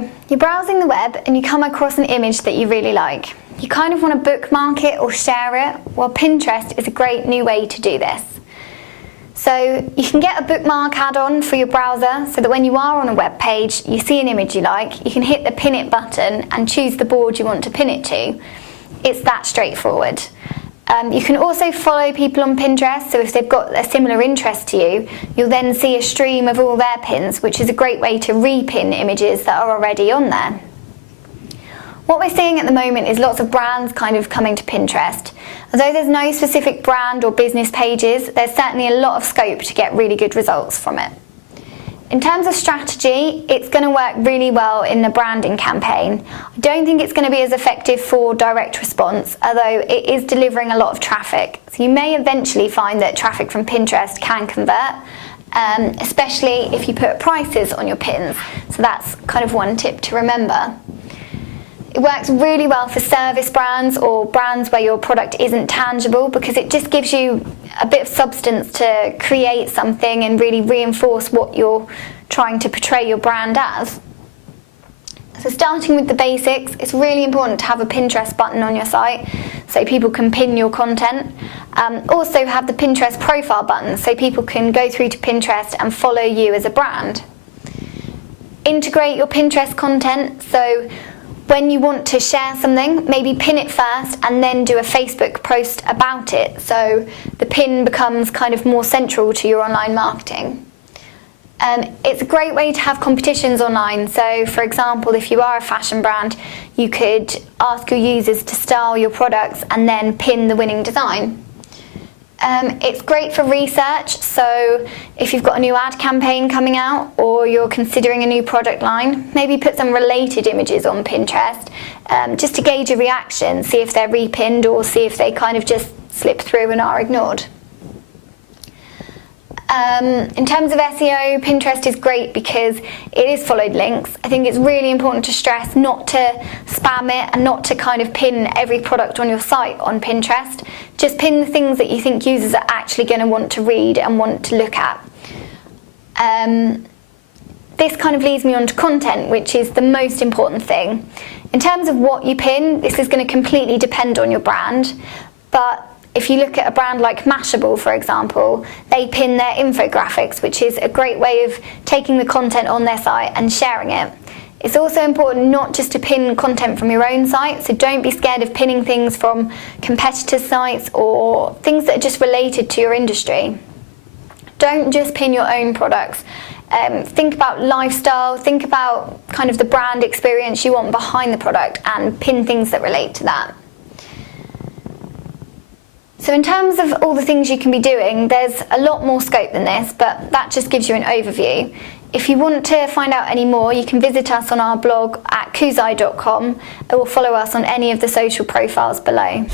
So you're browsing the web and you come across an image that you really like. You kind of want to bookmark it or share it. Well, Pinterest is a great new way to do this. So you can get a bookmark add-on for your browser so that when you are on a web page, you see an image you like, you can hit the pin it button and choose the board you want to pin it to. It's that straightforward. You can also follow people on Pinterest, so if they've got a similar interest to you, you'll then see a stream of all their pins, which is a great way to repin images that are already on there. What we're seeing at the moment is lots of brands kind of coming to Pinterest. Although there's no specific brand or business pages, there's certainly a lot of scope to get really good results from it. In terms of strategy, it's going to work really well in the branding campaign. I don't think it's going to be as effective for direct response, although it is delivering a lot of traffic. So you may eventually find that traffic from Pinterest can convert, especially if you put prices on your pins. So that's kind of one tip to remember. It works really well for service brands or brands where your product isn't tangible, because it just gives you a bit of substance to create something and really reinforce what you're trying to portray your brand as. So starting with the basics, it's really important to have a Pinterest button on your site so people can pin your content. Also have the Pinterest profile button so people can go through to Pinterest and follow you as a brand. Integrate your Pinterest content, so when you want to share something, maybe pin it first and then do a Facebook post about it, so the pin becomes kind of more central to your online marketing. It's a great way to have competitions online. So for example, if you are a fashion brand, you could ask your users to style your products and then pin the winning design. It's great for research, so if you've got a new ad campaign coming out or you're considering a new product line, maybe put some related images on Pinterest just to gauge a reaction, see if they're repinned or see if they kind of just slip through and are ignored. In terms of SEO, Pinterest is great because it is followed links. I think it's really important to stress not to spam it and not to kind of pin every product on your site on Pinterest. Just pin the things that you think users are actually going to want to read and want to look at. This kind of leads me on to content, which is the most important thing. In terms of what you pin, this is going to completely depend on your brand, but if you look at a brand like Mashable, for example, they pin their infographics, which is a great way of taking the content on their site and sharing it. It's also important not just to pin content from your own site, so don't be scared of pinning things from competitors' sites or things that are just related to your industry. Don't just pin your own products. Think about lifestyle, think about kind of the brand experience you want behind the product and pin things that relate to that. So in terms of all the things you can be doing, there's a lot more scope than this, but that just gives you an overview. If you want to find out any more, you can visit us on our blog at koozai.com or follow us on any of the social profiles below.